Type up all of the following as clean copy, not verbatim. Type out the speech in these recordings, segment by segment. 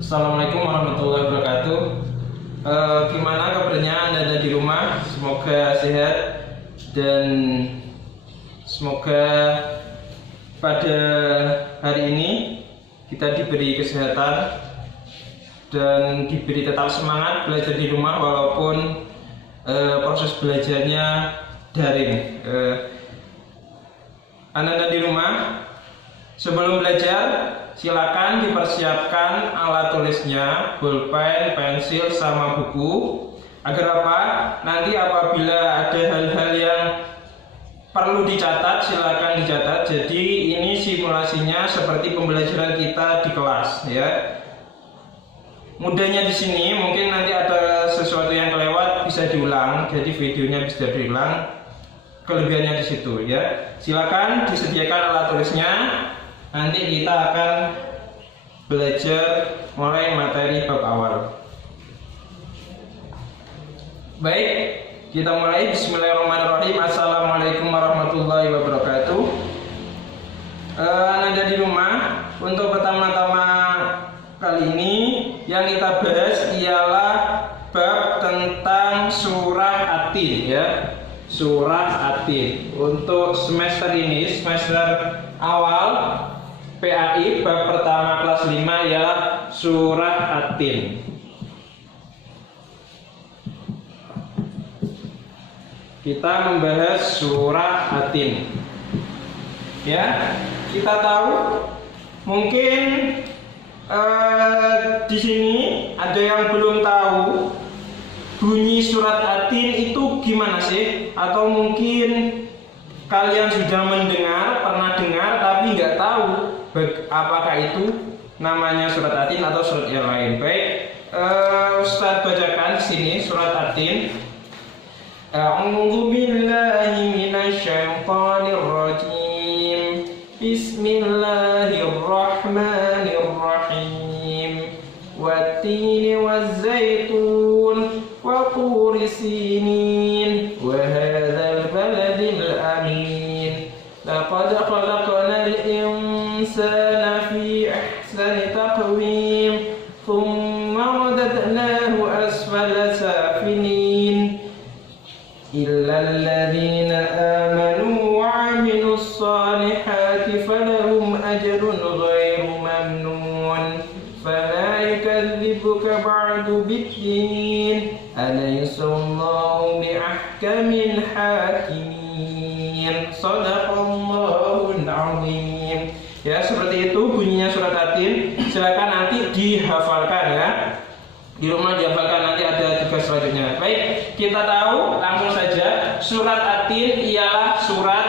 Assalamualaikum warahmatullahi wabarakatuh. Gimana kabarnya Anda di rumah? Semoga sehat dan semoga pada hari ini kita diberi kesehatan dan diberi tetap semangat belajar di rumah walaupun proses belajarnya daring. Anda di rumah, sebelum belajar silakan dipersiapkan alat tulisnya, bolpen, pensil, sama buku. Agar apa? Nanti apabila ada hal-hal yang perlu dicatat, silakan dicatat. Jadi ini simulasinya seperti pembelajaran kita di kelas, ya. Mudahnya di sini mungkin nanti ada sesuatu yang kelewat bisa diulang, jadi videonya bisa diulang. Kelebihannya di situ, ya. Silakan disediakan alat tulisnya. Nanti kita akan belajar mulai materi bab awal. Baik, kita mulai. Bismillahirrahmanirrahim. Assalamualaikum warahmatullahi wabarakatuh. Anda di rumah, untuk pertama-tama kali ini yang kita bahas ialah bab tentang surah At-Tin, ya. Surah At-Tin. Untuk semester ini, semester awal PAI, bab pertama kelas 5 ialah surah At-Tin. Kita membahas surah At-Tin. Ya, kita tahu mungkin di sini ada yang belum tahu bunyi surat At-Tin itu gimana sih? Atau mungkin kalian sudah mendengar, pernah dengar tapi nggak tahu apakah itu namanya surat At-Tin atau surat yang lain. Baik, Ustaz bacakan di sini surat At-Tin. A'udzu billahi minasyaitonir rajim. Bismillahirrahmanirrahim. Wat-tini waz-zaitun wa turi sinin wa hadzal baladil amin. Laqad khalaqnal insana fi ahsani taqwim thumma radadnahu asfala safilin illa alladhina amanu wa 'amilus salihati falahum ajrun ghairu mamnun. Fala yukadzibuka ba'du bid-din alaysa Allahu bi'ahkamil hakimin. Shadaqallahul azim. Ya, seperti itu bunyinya surat At-Tin. Silakan nanti dihafalkan, ya. Di rumah dihafalkan, nanti ada tugas selanjutnya. Baik, kita tahu langsung saja surat At-Tin ialah surat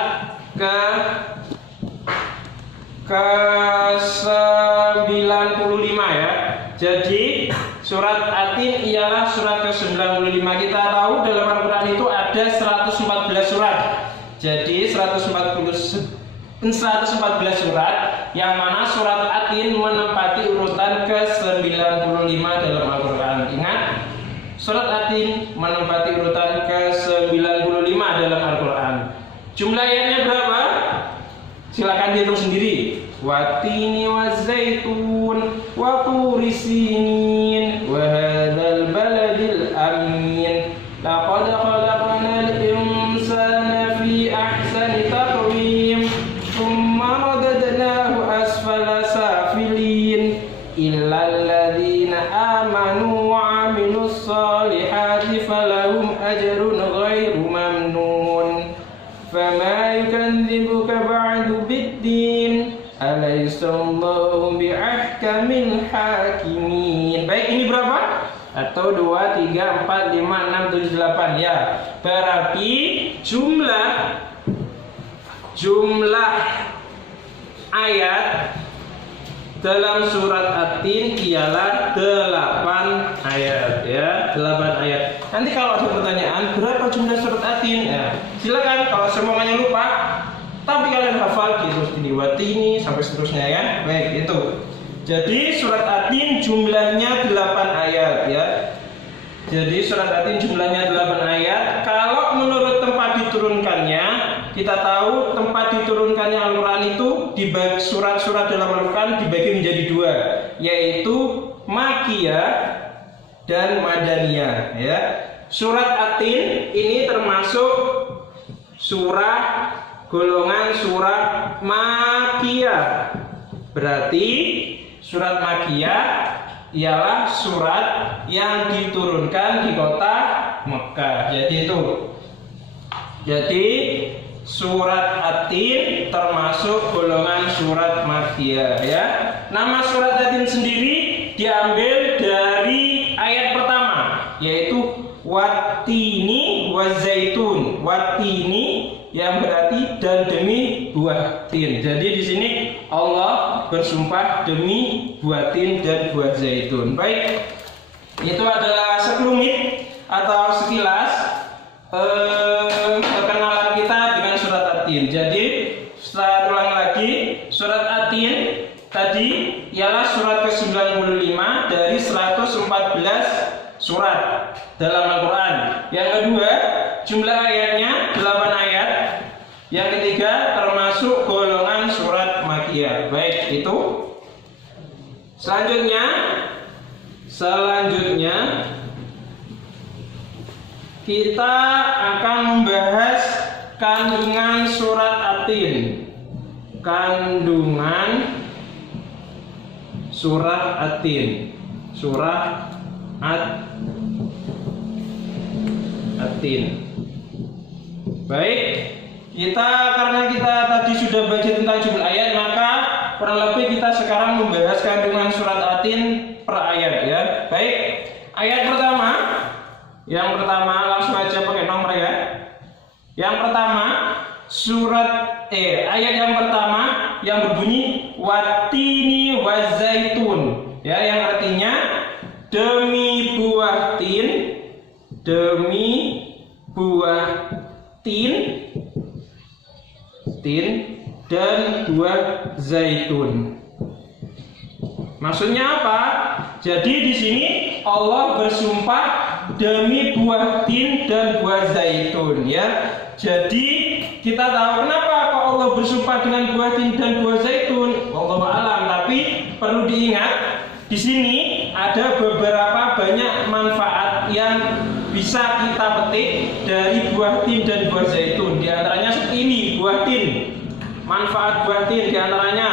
ke-95, ya. Jadi surat At-Tin ialah surat ke-95. Kita tahu dalam Al-Quran itu ada 114 surat. Jadi 114 surat, yang mana surat At-Tin menempati urutan ke-95 dalam Al-Quran. Ingat, surat At-Tin menempati urutan ke-95 dalam Al-Quran. Jumlah ayatnya berapa? Silakan dihitung sendiri. Wat-tini waz-zaitun wa turi sinin wa hadzal baladil amin. Laqad khalaqnal insana fi ahsani taqwim thumma radadnahu asfala safilin illa alladhina amanu wa 'amilus salihati falahum ajrun ghairu mamnun. Fama yukadzibuka ba'du bid-din alaysa Allahu bi'ahkamil hakimin. Baik, ini berapa? 1, 2, 3, 4, 5, 6, 7, 8, ya. Berarti jumlah ayat dalam surat At-Tin ialah 8 ayat, ya. 8 ayat. Nanti kalau ada pertanyaan berapa jumlah surat At-Tin, ya, silakan. Kalau semuanya lupa tapi kalian hafal gitu sendiri, Wat-tini sampai seterusnya, ya. Baik, itu. Jadi surat At-Tin jumlahnya 8 ayat, ya. Jadi surat At-Tin jumlahnya 8 ayat. Kalau menurut tempat diturunkannya, kita tahu tempat diturunkannya Al-Quran itu dibagi, surat-surat dalam Al-Quran dibagi menjadi 2, yaitu Makkiyah dan Madaniyah ya. Surat At-Tin ini termasuk surah golongan surah Makkiyah. Berarti surat Makkiyah ialah surat yang diturunkan di kota Mekah. Jadi surat At-Tin termasuk golongan surat Makkiyah ya. Nama surat At-Tin sendiri diambil dari ayat pertama, yaitu Wattini wazaitun. Wattini yang berarti dan demi buah tin. Jadi di sini Allah bersumpah demi buah tin dan buah zaitun. Baik, itu adalah sekelumit atau sekilas perkenalan kita dengan surat At-Tin. Jadi setelah ulang lagi, surat At-Tin tadi ialah surat ke-95 dari 114 surat dalam Al-Quran. Yang kedua, jumlah ayatnya 8 ayat. Yang ketiga, termasuk golongan surat Makkiyah. Baik, itu. Selanjutnya kita akan membahas kandungan surat At-Tin. Kandungan surat At-Tin. Surah At-Tin. Baik, karena kita tadi sudah baca tentang jumlah ayat, maka kurang lebih kita sekarang membahas kandungan surat At-Tin per ayat ya. Baik, yang pertama langsung aja pakai nomor ya. Yang pertama ayat yang pertama yang berbunyi Wattini wazaitun ya, yang artinya demi buah tin dan buah zaitun. Maksudnya apa? Jadi di sini Allah bersumpah demi buah tin dan buah zaitun ya. Jadi kita tahu kenapa kok Allah bersumpah dengan buah tin dan buah zaitun. Wallahu a'lam, tapi perlu diingat di sini ada beberapa banyak manfaat yang bisa kita petik dari buah tin dan buah zaitun. Di antaranya seperti ini, buah tin. Manfaat buah tin di antaranya.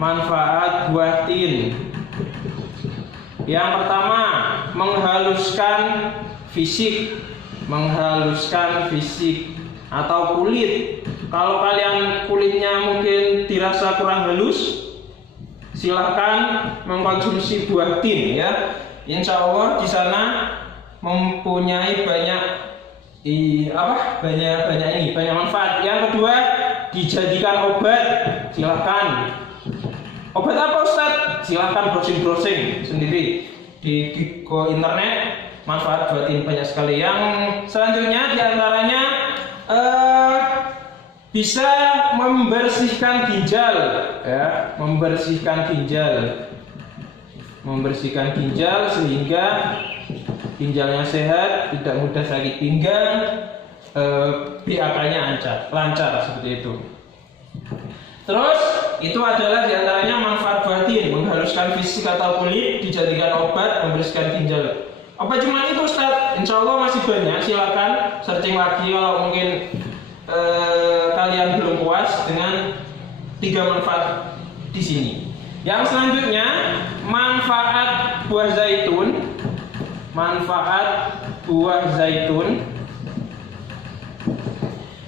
Manfaat buah tin. Yang pertama, menghaluskan fisik atau kulit. Kalau kalian kulitnya mungkin dirasa kurang halus, silahkan mengkonsumsi buah tin ya. Insya Allah di sana mempunyai banyak manfaat. Yang kedua, dijadikan obat. Silahkan. Obat apa Ustaz? Silahkan browsing sendiri di internet. Manfaat buat tin banyak sekali. Yang selanjutnya diantaranya bisa membersihkan ginjal ya, membersihkan ginjal sehingga ginjalnya sehat, tidak mudah sakit pinggang, pH-nya lancar seperti itu. Terus itu adalah diantaranya manfaat buah tin, menghaluskan fisik atau kulit, dijadikan obat, membersihkan ginjal. Apa cuma itu Ustaz? Insya Allah masih banyak. Silakan searching lagi kalau mungkin kalian belum puas dengan 3 manfaat di sini. Yang selanjutnya manfaat buah zaitun.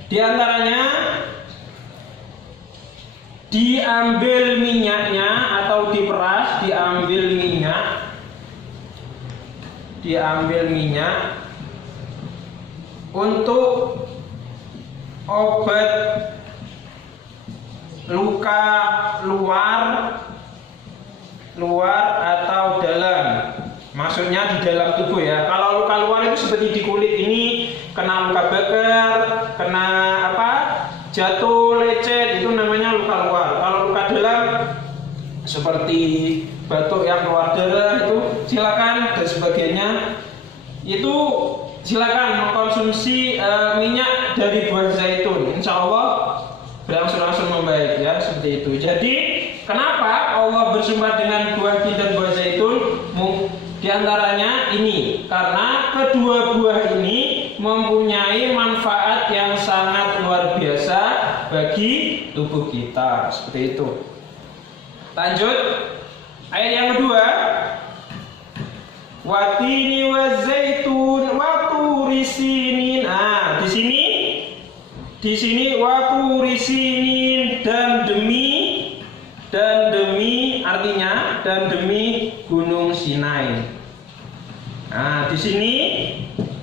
Di antaranya diambil minyaknya atau diperas, diambil minyak untuk obat luka luar atau dalam. Maksudnya di dalam tubuh ya. Kalau luka luar itu seperti di kulit ini, kena luka bakar, kena jatuh, lecet, itu namanya luka luar. Kalau luka dalam seperti batuk yang keluar darah itu silakan dan sebagainya. Itu silakan mengkonsumsi minyak dari buah zaitun. Insya Allah berangsur-angsur membaik ya, seperti itu. Jadi Kenapa Allah bersumpah dengan buah tin dan buah zaitun? Di antaranya ini, karena kedua buah ini mempunyai manfaat yang sangat luar biasa bagi tubuh kita. Seperti itu. Lanjut, ayat yang kedua. Watini wazaitun waturi sinin. Nah, di sini waturi sinin dan demi artinya dan demi Gunung Sinai. Nah, di sini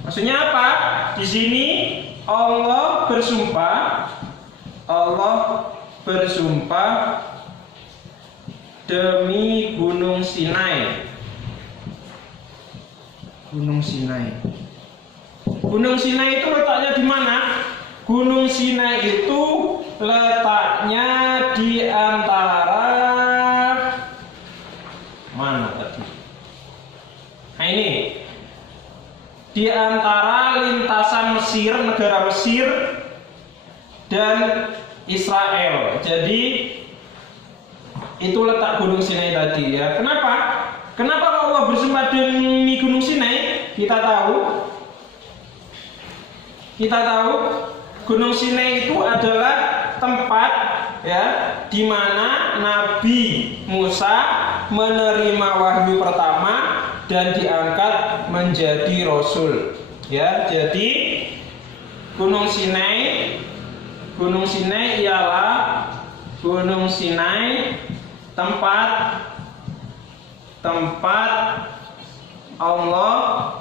maksudnya apa? Di sini Allah bersumpah demi Gunung Sinai. Gunung Sinai. Gunung Sinai itu letaknya di mana? Gunung Sinai itu letaknya di antara mana tadi? Nah ini di antara lintasan Mesir, negara Mesir dan Israel. Jadi itu letak Gunung Sinai tadi ya. Kenapa Allah bersumpah demi Gunung Sinai? Kita tahu Gunung Sinai itu adalah tempat ya di mana Nabi Musa menerima wahyu pertama dan diangkat menjadi rasul. Ya, jadi Gunung Sinai ialah Gunung Sinai tempat Allah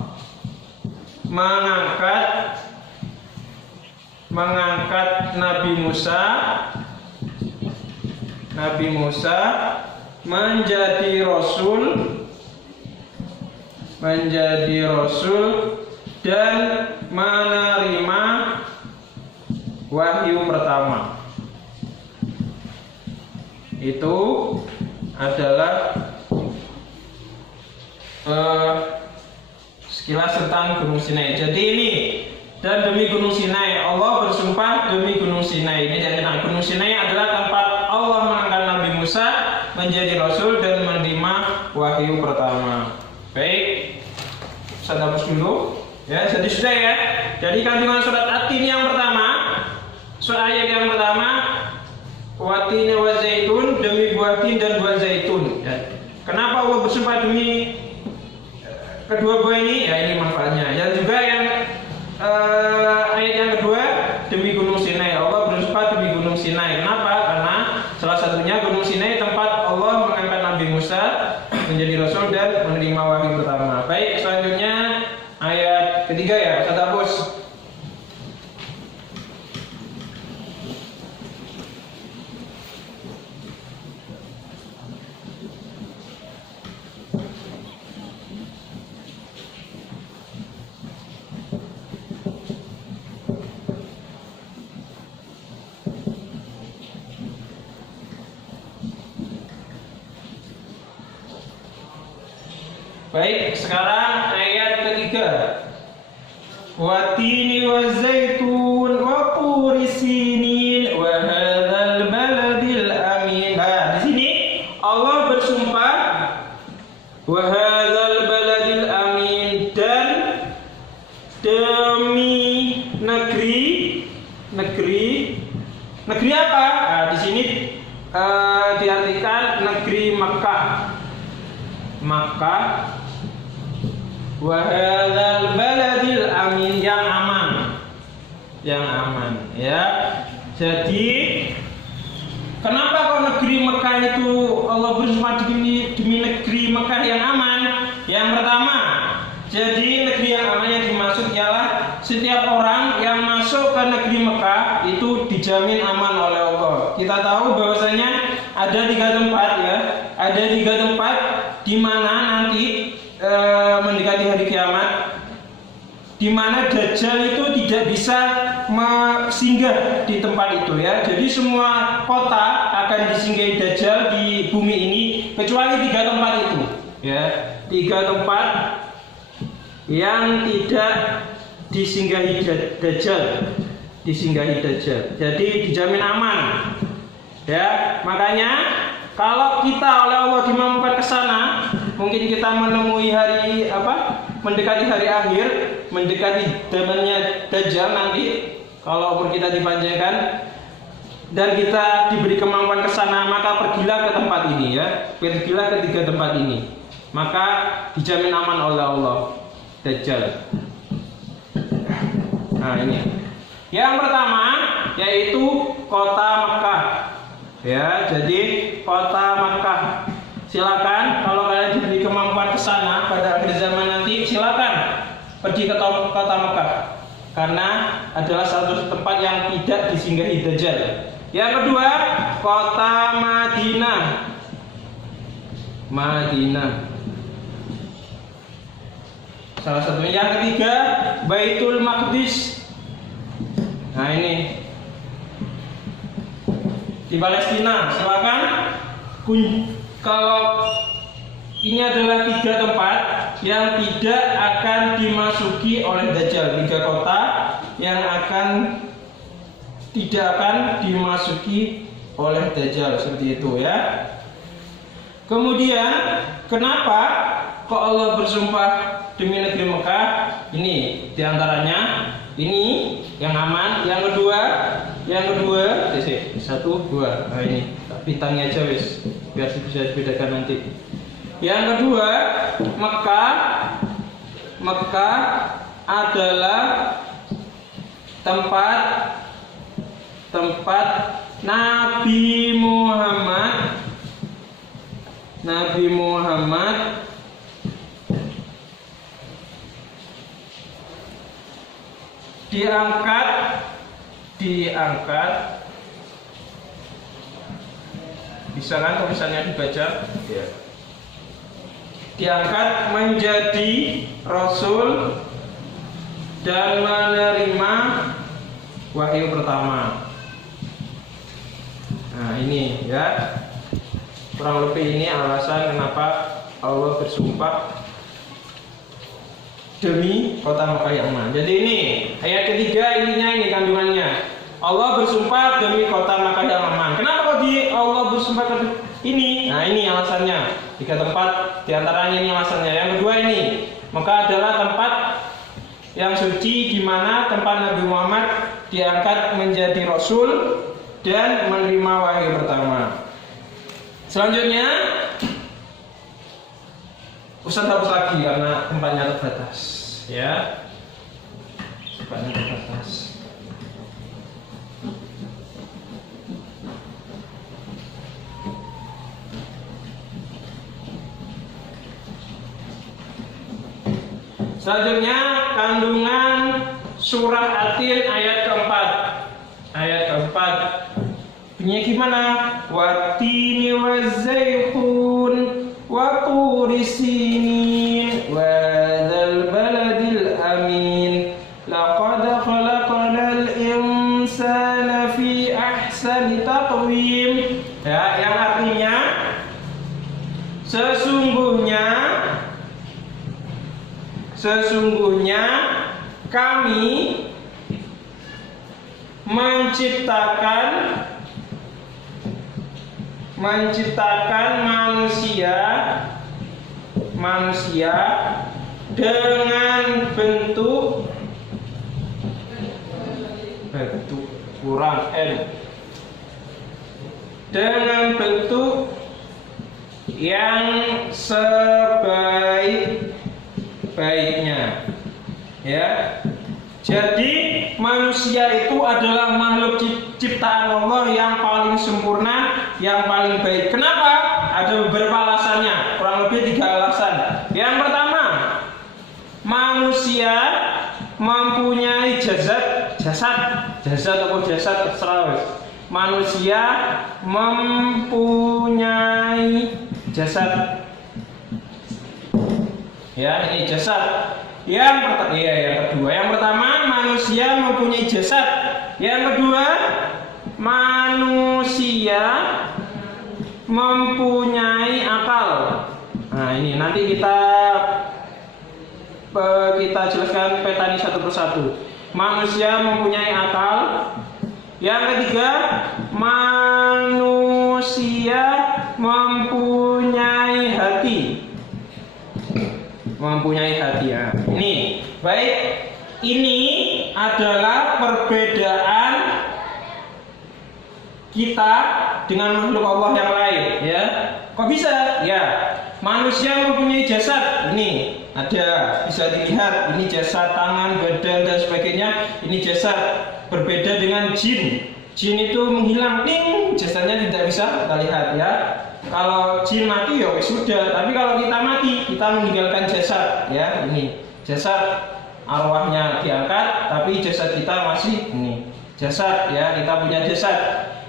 mengangkat Nabi Musa menjadi rasul dan menerima wahyu pertama. Itu adalah sekilas tentang Gunung Sinai. Jadi ini, dan demi Gunung Sinai, Allah bersumpah demi Gunung Sinai. Ini tentang Gunung Sinai adalah tempat Allah mengangkat Nabi Musa menjadi rasul dan menerima wahyu pertama. Baik, saya hapus dulu. Ya, jadi sudah ya. Jadi kandungan surat At-Tin yang pertama, ayat yang pertama, watin wa zaitun, demi buah tin dan buah zaitun. Ya. Kenapa Allah bersumpah demi kedua buah ini? Ya, ini manfaatnya. Dan juga yang ayat yang kedua, demi Gunung Sinai. Allah bersumpah demi Gunung Sinai. Kenapa? Karena salah satunya Gunung Sinai tempat Allah mengangkat Nabi Musa menjadi rasul dan menerima wahyu pertama. Baik, selanjutnya ayat ketiga ya, saya hapus. Baik, sekarang ayat ketiga. Watini wa zaitun wa turi sinin wa hadzal baladil amin. Nah, di sini Allah bersumpah wa hadzal baladil amin, dan demi negeri apa? Nah, di sini diartikan negeri Makkah. Wa hadzal baladil amin, yang aman ya. Jadi kenapa kok negeri Mekah itu Allah bersumpah demi negeri Mekah yang aman? Yang pertama, jadi negeri yang aman yang dimaksud ialah setiap orang yang masuk ke negeri Mekah itu dijamin aman oleh Allah. Kita tahu bahwasanya ada 3 tempat ya, ada 3 tempat di mana nanti mendekati hari kiamat, di mana Dajjal itu tidak bisa singgah di tempat itu ya. Jadi semua kota akan disinggahi Dajjal di bumi ini kecuali 3 tempat itu ya. 3 tempat yang tidak disinggahi Dajjal. Jadi dijamin aman ya. Makanya Kalau kita oleh Allah dimampukan ke sana, mungkin kita menemui hari mendekati hari akhir, mendekati zamannya Dajjal nanti, kalau umur kita dipanjangkan dan kita diberi kemampuan ke sana, maka pergilah ke tempat ini ya. Pergilah ke 3 tempat ini. Maka dijamin aman oleh Allah Dajjal. Nah, ini. Yang pertama yaitu kota Mekah. Ya, jadi kota Mekah. Silakan kalau kalian diberi kemampuan ke sana pada akhir zaman nanti, silakan pergi ke kota Mekah. Karena adalah satu tempat yang tidak disinggahi Dajjal. Yang kedua, kota Madinah. Madinah. Salah satunya. Yang ketiga, Baitul Maqdis. Nah, ini di Palestina. Silakan. Kalau ini adalah 3 tempat yang tidak akan dimasuki oleh Dajjal, 3 kota yang tidak akan dimasuki oleh Dajjal, seperti itu ya. Kemudian kenapa kok Allah bersumpah demi negeri Mekah? Ini diantaranya, ini yang aman. Yang kedua, 1, 2. Nah, ini bintangnya aja wis, biar bisa dibedakan nanti. Yang kedua, Mekah adalah tempat Nabi Muhammad diangkat. Bisa kan tulisannya dibaca? Ya. Diangkat menjadi Rasul dan menerima wahyu pertama. Nah, ini ya, kurang lebih ini alasan kenapa Allah bersumpah demi kota Mekah yang aman. Jadi ini ayat ketiga, intinya ini kandungannya. Allah bersumpah demi kota Mekah yang aman. Kenapa kok Allah bersumpah ini? Nah, ini alasannya. 3 tempat diantaranya ini alasannya. Yang kedua ini, Mekah adalah tempat yang suci di mana tempat Nabi Muhammad diangkat menjadi Rasul dan menerima wahyu pertama. Selanjutnya, Ustaz hapus lagi karena tempatnya terbatas, ya. Tempatnya terbatas. Selanjutnya, kandungan surah At-Tin ayat keempat. Ayat keempat bunyinya gimana? Wat-tini waz-zaitun wa turi sinin wa dzal baladil amin laqad khalaqnal insana fi ahsani taqwim. Ya, yang artinya sesungguhnya kami menciptakan manusia dengan bentuk kurang N, dengan bentuk yang sebaik-baiknya, ya. Jadi manusia itu adalah makhluk ciptaan Allah yang paling sempurna, yang paling baik. Kenapa? Ada beberapa alasannya, kurang lebih 3 alasan. Yang pertama, manusia mempunyai jasad terserah. Manusia mempunyai jasad. Ya, ini jasad. Yang pertama, manusia mempunyai jasad. Yang kedua, manusia mempunyai akal. Nah, ini nanti kita jelaskan peta ini satu persatu. Manusia mempunyai akal. Yang ketiga, manusia mempunyai hati. Mempunyai hati ya. Ini baik. Ini adalah perbedaan kita dengan makhluk Allah yang lain ya. Kok bisa? Ya, manusia mempunyai jasad. Ini ada, bisa dilihat. Ini jasad, tangan, badan dan sebagainya. Ini jasad. Berbeda dengan jin. Jin itu menghilang, ting, jasadnya tidak bisa kita lihat ya. Kalau jin mati ya sudah. Tapi kalau kita mati, kita meninggalkan jasad ya. Ini jasad, arwahnya diangkat, tapi jasad kita masih ini. Jasad ya, kita punya jasad.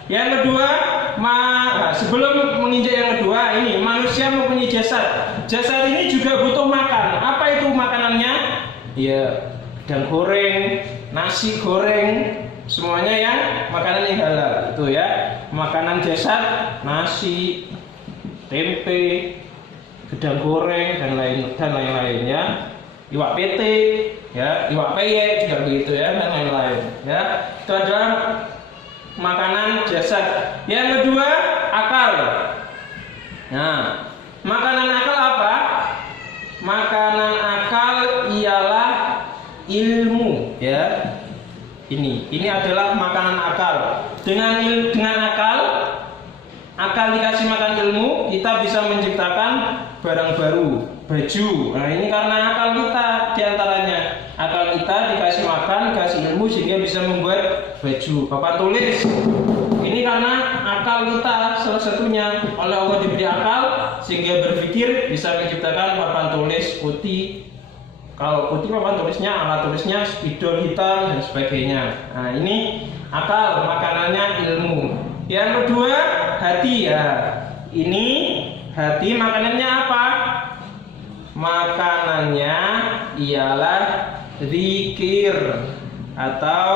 Yang kedua, sebelum menginjak yang kedua, ini manusia mempunyai jasad. Jasad ini juga butuh makan. Apa itu makanannya? Ya, udang goreng, nasi goreng, semuanya yang makanan yang halal itu ya. Makanan jasad, nasi, tempe, gedang goreng dan lain-lain ya. Iwak pete, ya, iwak peye juga begitu ya, dan lain-lain ya. Itu adalah makanan jasad. Yang kedua, akal. Nah, makanan akal apa? Makanan akal ialah ilmu ya. Ini adalah makanan akal. Dengan akal dikasih makan ilmu, kita bisa menciptakan barang baru, baju. Nah, ini karena akal kita diantaranya. Akal kita dikasih makan, dikasih ilmu sehingga bisa membuat baju, papan tulis. Ini karena akal kita salah satunya. Oleh Allah diberi akal sehingga berpikir bisa menciptakan papan tulis putih. Kalau putih papan tulisnya, alat tulisnya spidol hitam dan sebagainya. Nah, ini akal, makanannya ilmu. Yang kedua, hati ya. Ini hati makanannya apa? Makanannya ialah zikir atau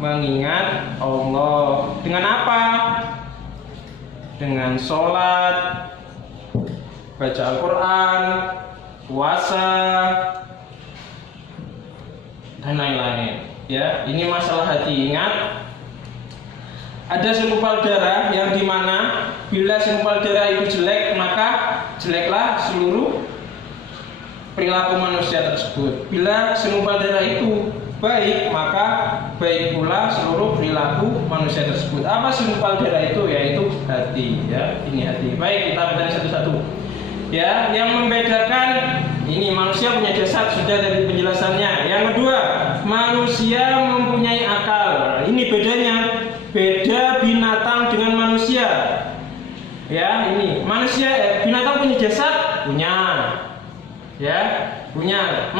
mengingat Allah. Dengan apa? Dengan sholat, baca Al-Quran, puasa, dan lain-lain. Ya, ini masalah hati. Ingat, ada segumpal darah yang dimana bila segumpal darah itu jelek, maka jeleklah seluruh perilaku manusia tersebut. Bila segumpal darah itu baik, maka baik pula seluruh perilaku manusia tersebut. Apa segumpal darah itu? Yaitu hati. Ya, ini hati. Baik, kita baca satu-satu. Ya, yang membedakan ini manusia punya jasad sudah dari penjelasannya. Yang kedua, manusia mempunyai akal. Ini bedanya. Beda binatang dengan manusia. Ya, ini manusia, binatang punya jasad, punya. Ya, punya.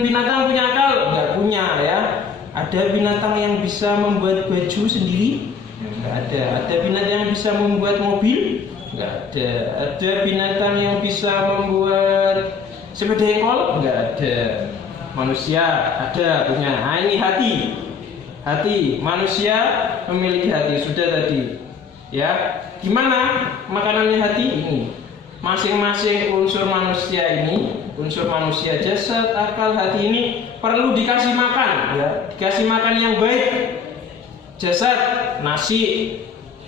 Binatang punya akal, enggak punya ya. Ada binatang yang bisa membuat baju sendiri? Enggak ada. Ada binatang yang bisa membuat mobil? Enggak ada. Ada binatang yang bisa membuat sepeda engkol? Enggak ada. Manusia ada, punya. Nah, ini hati. Hati, manusia memiliki hati, sudah tadi. Ya, gimana makanannya hati ini? Masing-masing unsur manusia ini, unsur manusia, jasad, akal, hati ini perlu dikasih makan, ya. Dikasih makan yang baik. Jasad, nasi,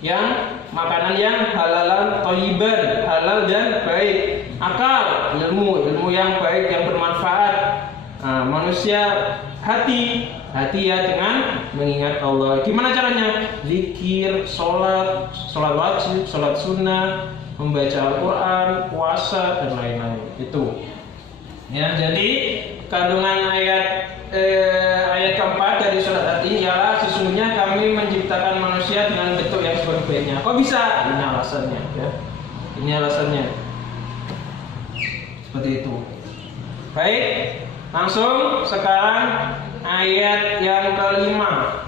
yang makanan yang halalan, thayyiban, halal dan baik. Akal, ilmu yang baik, yang bermanfaat. Nah, manusia hati ya dengan mengingat Allah. Gimana caranya? Zikir, sholat wajib, sholat sunnah, membaca Al-Quran, puasa dan lain-lain. Itu. Ya, jadi kandungan ayat keempat dari surat hati ialah sesungguhnya kami menciptakan manusia dengan bentuk yang sebaik-baiknya. Kok bisa? Ini alasannya. Ya. Ini alasannya. Seperti itu. Baik, langsung sekarang ayat yang kelima.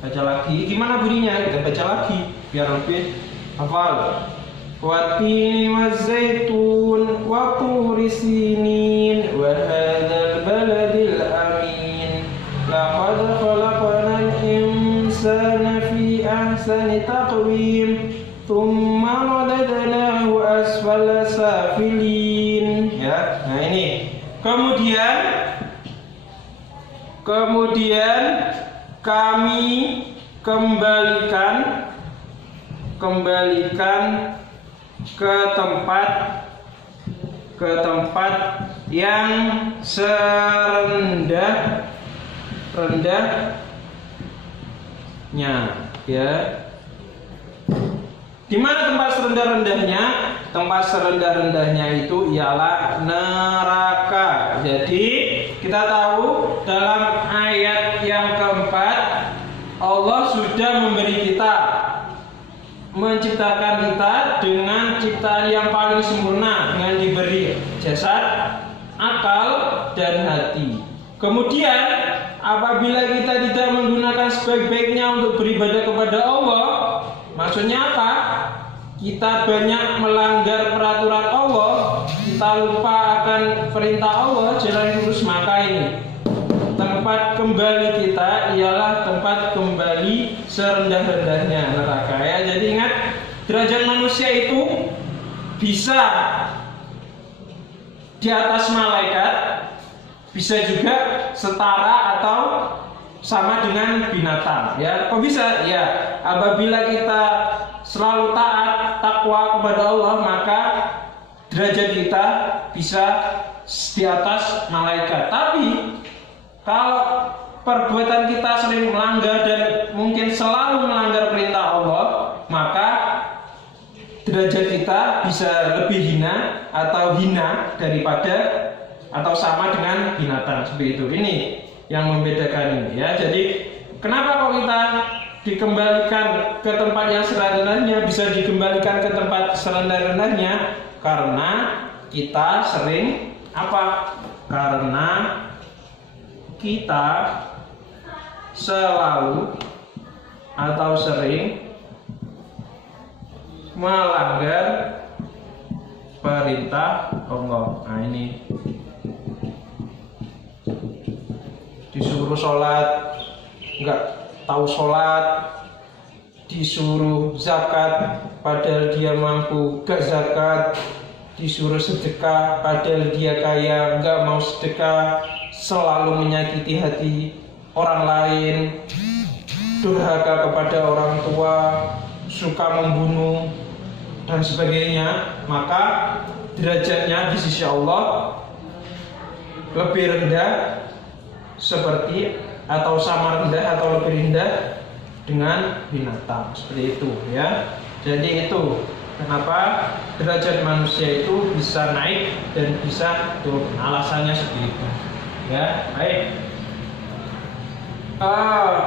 Baca lagi. Gimana bunyinya? Kita baca lagi biar lebih hafal. Watini wazaitun wa turi sinin wa hadzal baladil amin. Laqad khalaqnal insana fi ahsani taqwim. Tsumma radadnahu asfala safilin. Ya, nah ini. Kemudian kami kembalikan kembalikan ke tempat yang serendah-rendahnya, ya. Di mana tempat serendah-rendahnya? Tempat serendah-rendahnya itu ialah neraka. Jadi kita tahu dalam ayat yang keempat Allah sudah memberi kita, menciptakan kita dengan ciptaan yang paling sempurna, dengan diberi jasad, akal, dan hati. Kemudian apabila kita tidak menggunakan sebaik-baiknya untuk beribadah kepada Allah, maksudnya apa? Kita banyak melanggar peraturan Allah, kita lupa akan perintah Allah, jalan lurus, maka ini tempat kembali kita ialah tempat kembali serendah-rendahnya, neraka, ya. Jadi ingat, derajat manusia itu bisa di atas malaikat, bisa juga setara atau sama dengan binatang, ya. Kok bisa? Ya, apabila kita selalu taat, takwa kepada Allah, maka derajat kita bisa di atas malaikat. Tapi kalau perbuatan kita sering melanggar dan mungkin selalu melanggar perintah Allah, maka derajat kita bisa lebih hina atau hina daripada atau sama dengan binatang, seperti itu. Ini yang membedakan ini, ya. Jadi kenapa kalau kita dikembalikan ke tempat yang serendah-rendahnya, bisa dikembalikan ke tempat serendah-rendahnya? Karena kita sering apa? Karena kita selalu atau sering melanggar perintah Allah. Nah, ini disuruh sholat enggak tahu sholat, disuruh zakat padahal dia mampu gak zakat, disuruh sedekah padahal dia kaya enggak mau sedekah, selalu menyakiti hati orang lain, durhaka kepada orang tua, suka membunuh dan sebagainya, maka derajatnya di sisi Allah lebih rendah, seperti atau sama rendah atau lebih rendah dengan binatang, seperti itu, ya. Jadi itu kenapa derajat manusia itu bisa naik dan bisa turun, alasannya seperti itu, ya. Baik.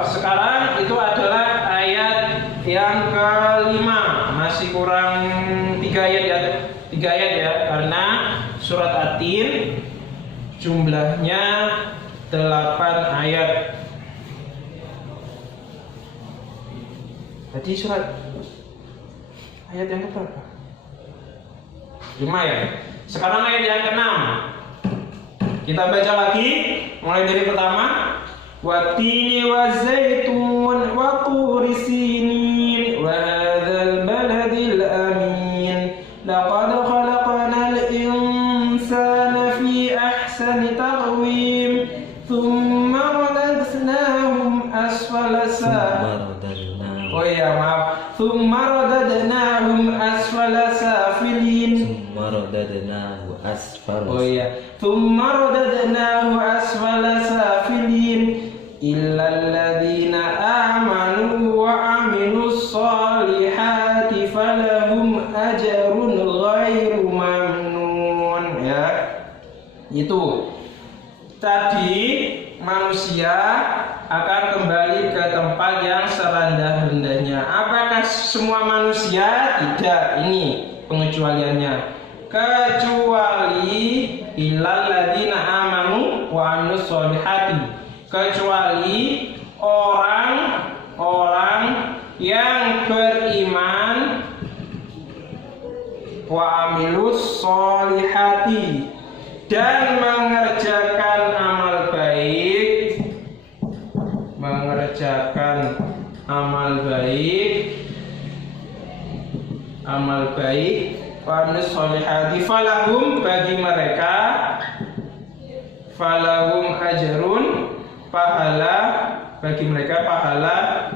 Sekarang itu adalah ayat yang kelima, masih kurang 3 ayat ya, 3 ayat ya, karena surat At-Tin jumlahnya 8 ayat. Jadi surat ayat yang keberapa? 5 ya. Sekarang ayat yang ke-6. Kita baca lagi mulai dari pertama. Wattini wazaitun wa turi sinin wa hadzal baladil amin laqad khalaqnal insana fi ahsani taqwim thumma radadnahum asfala safilin. Oh iya, maaf. Thumma radadnahum asfala safilin. Oh iya. Thumma radadnahu asfala safilin. Illal ladzina amanu wa amilus solihati falahum ajrun ghairu mamnun, ya. Itu tadi manusia akan kembali ke tempat yang serendah-rendahnya. Apakah semua manusia? Tidak, ini pengecualiannya. Kecuali illal ladzina amanu wa amilus solihati, kecuali orang-orang yang beriman wa amilus solihati dan mengerjakan amal baik, wa amilus solihati falahum, bagi mereka, falahum ajrun, pahala, bagi mereka pahala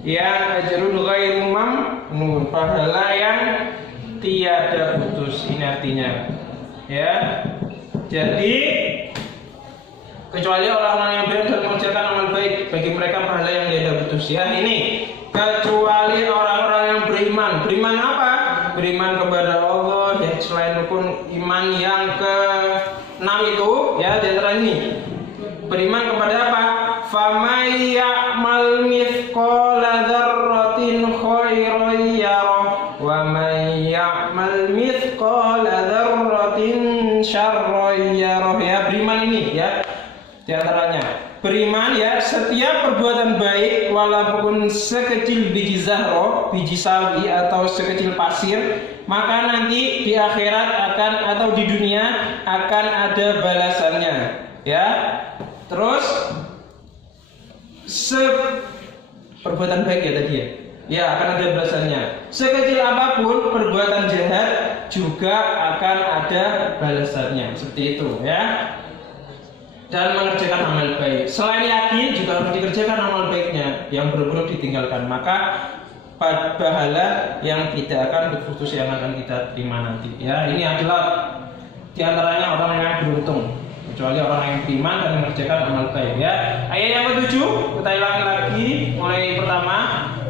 yang ajrun ghairu mamnun, pahala yang tiada putus. Ini artinya ya. Jadi kecuali orang-orang yang beriman dan mengerjakan amal baik, bagi mereka pahala yang tiada putus. Ya, ini kecuali orang-orang yang beriman. Beriman apa? Beriman kepada Allah ya, selain rukun iman yang ke-6 itu ya, di antara ini beriman kepada apa? Famay ya'mal mithqala dzarratin khairan yarah wa may ya'mal mithqala dzarratin syarran yarah. Ya, beriman ini ya, di antaranya beriman ya, setiap perbuatan baik walaupun sekecil biji zahro, biji sawi atau sekecil pasir, maka nanti di akhirat akan atau di dunia akan ada balasannya ya. Terus perbuatan baik ya tadi ya, akan ada balasannya. Sekecil apapun perbuatan jahat juga akan ada balasannya, seperti itu ya. Dan mengerjakan amal baik. Selain yakin juga harus dikerjakan amal baiknya, yang buruk-buruk ditinggalkan. Maka pahala yang tidak akan berputus yang akan kita terima nanti. Ya, ini adalah diantaranya orang yang beruntung, kecuali orang yang beriman dan mengerjakan amal baik. Ya, ayat yang ke-7 kita ulangi lagi, mulai pertama.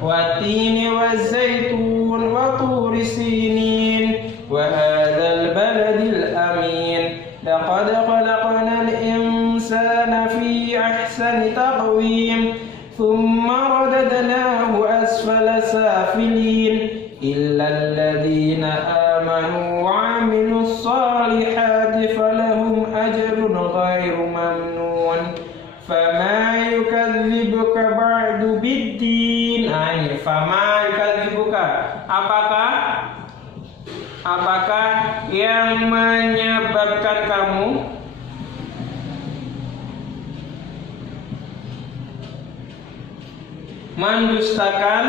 Watini wazaitun wa turi sinin wa hadzal baladil amin laqad khalaqnal insana fi ahsani taqwim thumma radadnahu asfala safilin illa alladhina amanu wa 'amilus solihati falahum ajrun ghairu mamnun fama yukadzibuka ba'du biddin. Fama yukadzibuka, apakah yang menyebabkan kamu mendustakan?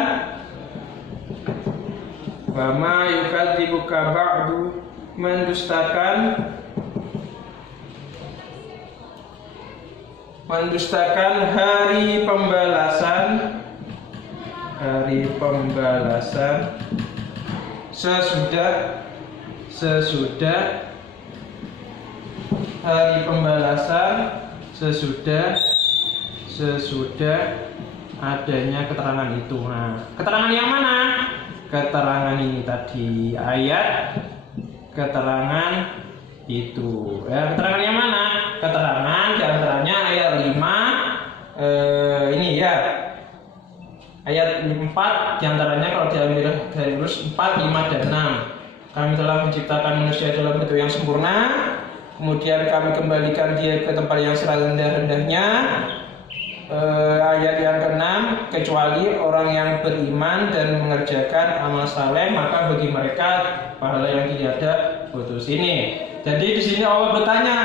Fama yukadzibuka ba'du, mendustakan hari pembalasan sesudah hari pembalasan sesudah adanya keterangan itu. Nah, keterangan yang mana? Keterangan ini tadi, ayat keterangan itu ya. Keterangan yang mana? Keterangan diantaranya ayat 5 ini ya, ayat 4 diantaranya kalau diambil dari urus 4, 5, dan 6. Kami telah menciptakan manusia dalam bentuk yang sempurna, kemudian kami kembalikan dia ke tempat yang serendah-rendahnya. Ayat yang ke-6, kecuali orang yang beriman dan mengerjakan amal saleh, maka bagi mereka pahala yang tiada putus. Ini. Jadi di sini Allah bertanya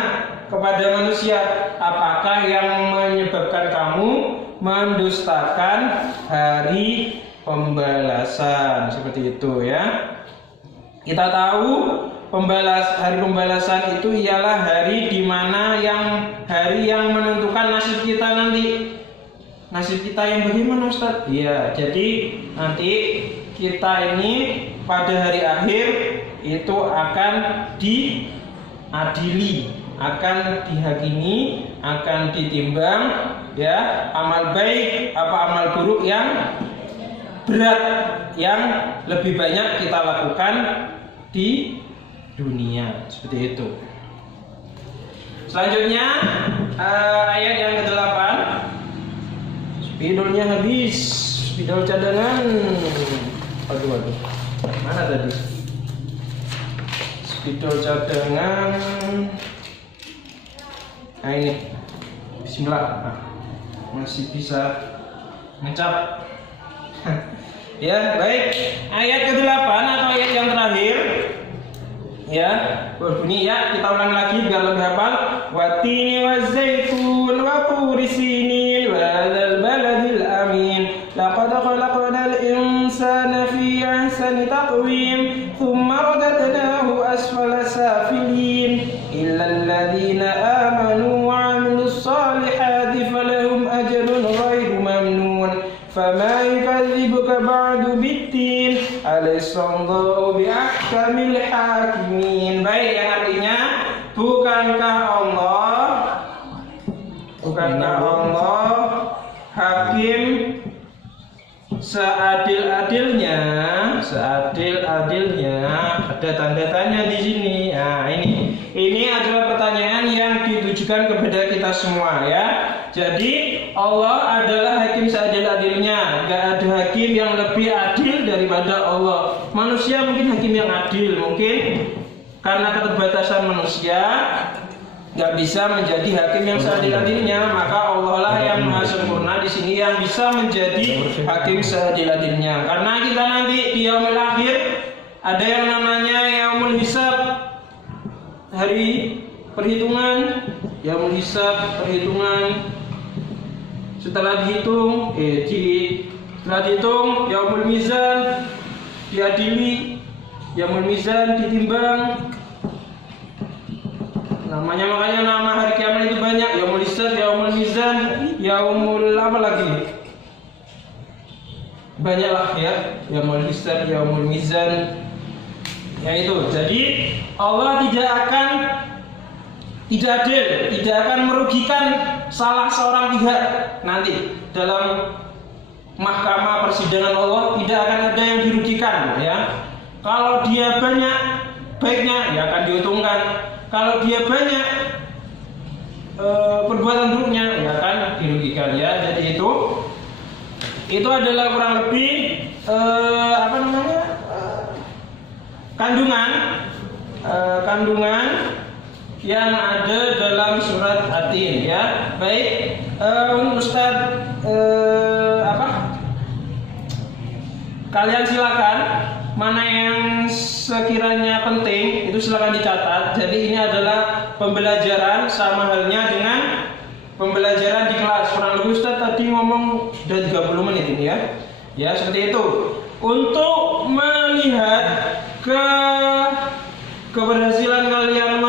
kepada manusia, apakah yang menyebabkan kamu mendustakan hari pembalasan? Seperti itu ya. Kita tahu hari pembalasan itu ialah hari di mana hari yang menentukan nasib kita nanti. Nasib kita yang bagaimana, Ustaz? Ya, jadi nanti kita ini pada hari akhir itu akan diadili, akan dihakimi, akan ditimbang ya, amal baik apa amal buruk yang berat yang lebih banyak kita lakukan di dunia, seperti itu. Selanjutnya ayat yang ke-8. Spidolnya habis, spidol cadangan. Aduh. Mana tadi? Spidol cadangan. Nah ini. Bismillah. Nah, masih bisa ngecap. Ya, baik. Ayat ke-8 atau ayat yang terakhir. Ya, berbunyi ya, kita ulang lagi biar lebih hafal. Watini wazaitun wa turi sinin wa hadzal baladil amin laqad khalaqnal insana fi ahsani taqwim thumma radadnahu asfala safilin illa alladhina amanu wa 'amilus solihati falahum ajrun ghairu mamnun fama yukadzibuka ba'du biddin alaysallahu biahkamil hakimin. Baik, yang artinya bukankah Allah hakim seadil-adilnya, ada tanda tanya di sini. Nah, ini adalah pertanyaan yang ditujukan kepada kita semua ya. Jadi Allah adalah hakim seadil-adilnya. Gak ada hakim yang lebih adil daripada Allah. Manusia mungkin hakim yang adil, mungkin karena keterbatasan manusia nggak bisa menjadi hakim yang seadil-adilnya, maka Allah lah yang maha sempurna di sini yang bisa menjadi hakim seadil-adilnya. Karena kita nanti di yaumil akhir ada yang namanya yaumul hisab, hari perhitungan, yaumul hisab, perhitungan. Setelah dihitung, yaumul mizan, diadili, yaumul mizan, ditimbang. Makanya nama hari kiamat itu banyak, yaumul hisab, yaumul mizan, yaumul apa lagi? Banyaklah ya, yaumul hisab, yaumul mizan. Ya itu. Jadi Allah tidak akan merugikan salah seorang pihak nanti dalam mahkamah persidangan Allah, tidak akan ada yang dirugikan ya. Kalau dia banyak baiknya ya akan diuntungkan. Kalau dia banyak perbuatan buruknya ya kan dirugikan ya. Jadi itu adalah kurang lebih kandungan yang ada dalam surat At-Tin ya. Baik, Ustaz kalian silakan mana yang sekiranya penting itu silakan dicatat. Jadi ini adalah pembelajaran sama halnya dengan pembelajaran di kelas. Kurang lebih Ustaz tadi ngomong sudah 30 menit ini ya. Ya, seperti itu. Untuk melihat keberhasilan kalian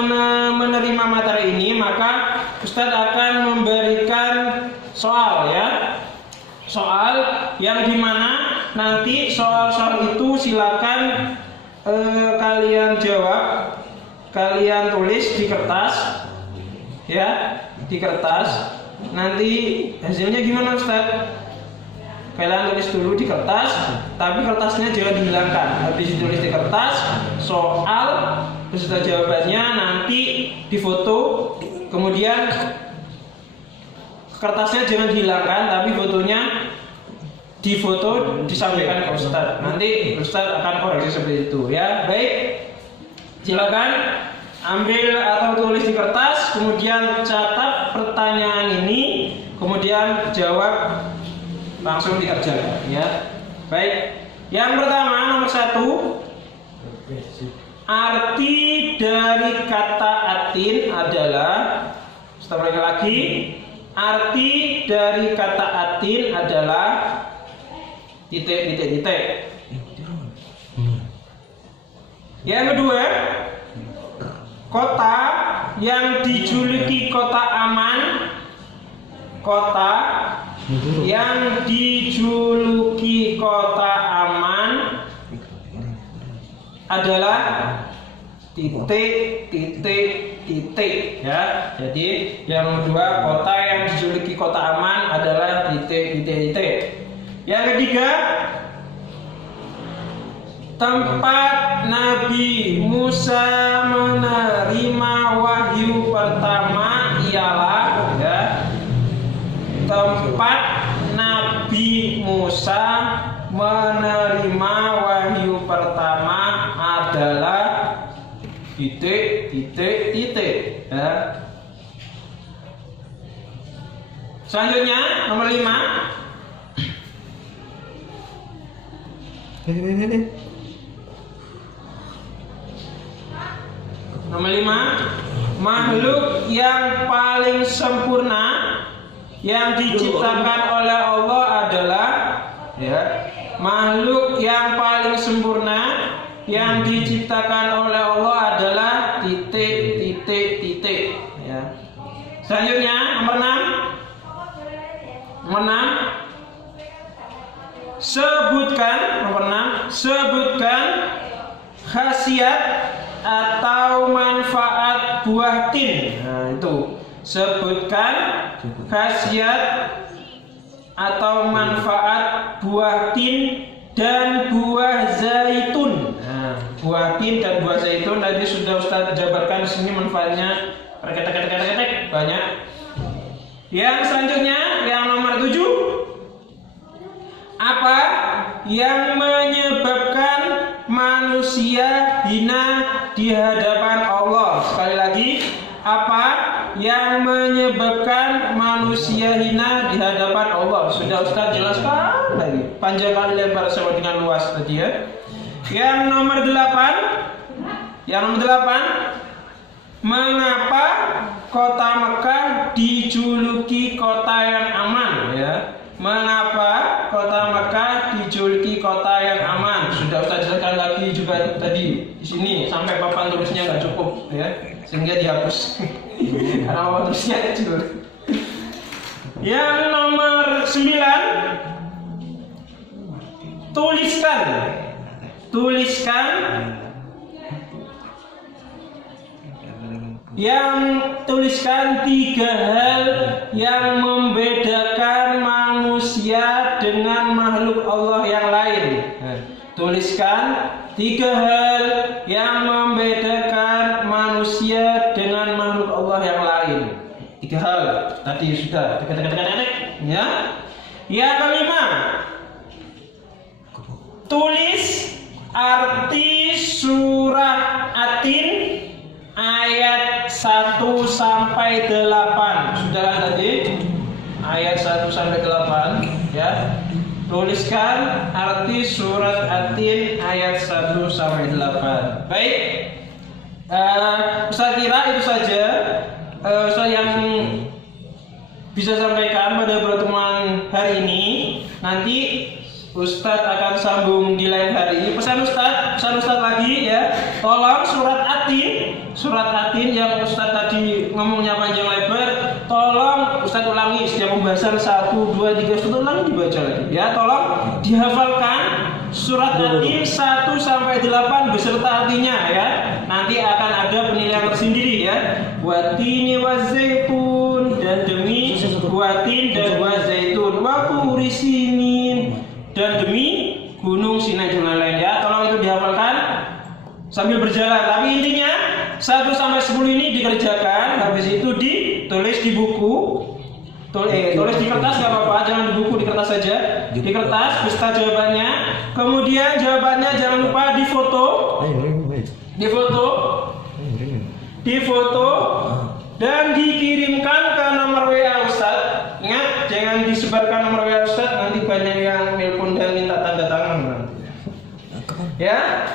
menerima materi ini, maka Ustaz akan memberikan soal ya. Soal yang dimana nanti soal-soal itu silakan kalian jawab, kalian tulis di kertas ya, di kertas. Nanti hasilnya gimana Ustaz? Kalian tulis dulu di kertas, tapi kertasnya jangan dihilangkan. Habis ditulis di kertas, soal beserta jawabannya nanti difoto, kemudian kertasnya jangan dihilangkan, tapi fotonya difoto disampaikan ke Ustaz. Nanti Ustaz akan koreksi seperti itu ya. Baik, silakan ambil atau tulis di kertas, kemudian catat pertanyaan ini, kemudian jawab langsung dikerjakan ya. Baik, yang pertama nomor 1, arti dari kata At-Tin adalah, setelah lagi, arti dari kata At-Tin adalah titik. Yang kedua, kota yang dijuluki kota aman, kota yang dijuluki kota aman adalah titik ya. Jadi yang kedua, kota yang dijuluki kota aman adalah titik. Yang ketiga, tempat Nabi Musa menerima wahyu pertama ialah ya, tempat Nabi Musa menerima wahyu pertama adalah titik ya. Selanjutnya nomor 5. Nomor 5, makhluk yang paling sempurna yang diciptakan oleh Allah adalah ya, makhluk yang paling sempurna yang diciptakan oleh Allah adalah titik ya. Selanjutnya nomor 6. sebutkan nomor 6, sebutkan khasiat atau manfaat buah tin. Nah, itu. Sebutkan khasiat atau manfaat buah tin dan buah zaitun. Nah, buah tin dan buah zaitun tadi sudah Ustaz jabarkan di sini manfaatnya banyak. Yang selanjutnya yang nomor 7, apa yang menyebabkan manusia hina di hadapan Allah? Sekali lagi, apa yang menyebabkan manusia hina di hadapan Allah? Sudah Ustaz jelaskan lagi, panjang kali lebar sama dengan luas tadi ya. Yang nomor 8, mengapa kota Mekah dijuluki kota yang aman ya? Mengapa kota Mekah dijuluki kota yang aman? Sudah Ustaz jelaskan lagi juga tadi di sini sampai papan tulisnya nggak cukup ya, sehingga dihapus karena papan tulisnya kecil. Yang nomor 9, tuliskan 3 hal yang membedakan manusia dengan makhluk Allah yang lain. Tuliskan 3 hal yang membedakan manusia dengan makhluk Allah yang lain. 3 hal tadi sudah ya. Yang kelima, tulis arti surah At-Tin ayat 1 sampai 8. Sudah tadi ayat 1 sampai 8 ya. Tuliskan arti surat At-Tin ayat 1 sampai 8. Baik. Ustaz kira itu saja yang bisa sampaikan pada pertemuan hari ini. Nanti Ustadz akan sambung di lain hari. Pesan Ustadz lagi ya. Tolong surat At-Tin yang Ustadz tadi ngomongnya panjang lebar, tolong Ustadz ulangi setiap pembahasan 1, 2, 3 Ustadz ulangi dibaca lagi ya. Tolong dihafalkan surat At-Tin 1 sampai 8 beserta artinya ya. Nanti akan ada penilaian tersendiri ya. Watini wazaitun, dan demi buatin dan buah zaitun, waktu sinin, dan demi gunung Sinai dan lain-lain ya. Tolong itu dihafalkan sambil berjalan. Tapi intinya 1 sampai 10 ini dikerjakan. Habis itu ditulis di buku. Tulis di kertas nggak apa-apa, jangan di buku, di kertas saja. Di kertas beserta jawabannya. Kemudian jawabannya jangan lupa difoto dan dikirimkan ke nomor WA Ustadz. Ingat, jangan disebarkan nomor WA Ustadz, nanti banyak yang nelpon dan minta tanda tangan. Ya,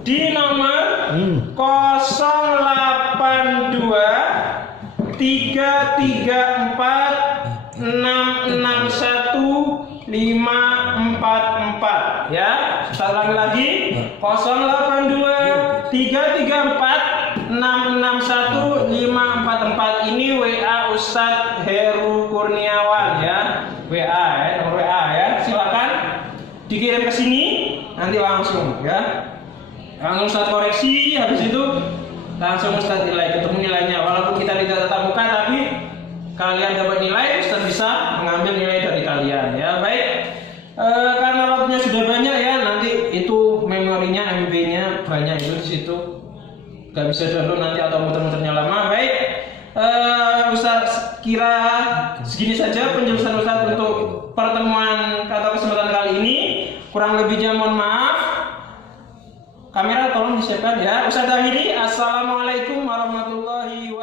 di nomor 082 334 661 544 ya. Sekali lagi 082 334 661 544. Ini WA Ustadz Heru Kurniawan ya. WA ya, nomor WA ya. Silakan dikirim ke sini nanti langsung ya. Langsung Ustadz koreksi, habis itu langsung Ustadz nilai, ketemu nilainya. Walaupun kita tidak tatap muka, tapi kalian dapat nilai, Ustadz bisa mengambil nilai dari kalian ya. Baik, karena waktunya sudah banyak ya, nanti itu memorinya, MB-nya banyak itu di situ, gak bisa download nanti atau muter-muternya lama. Baik, Ustadz kira segini saja penjelasan Ustadz untuk pertemuan atau kesempatan kali ini. Kurang lebihnya mohon maaf. Kamera tolong disiapkan ya. Ustadz akhiri. Assalamualaikum warahmatullahi wabarakatuh.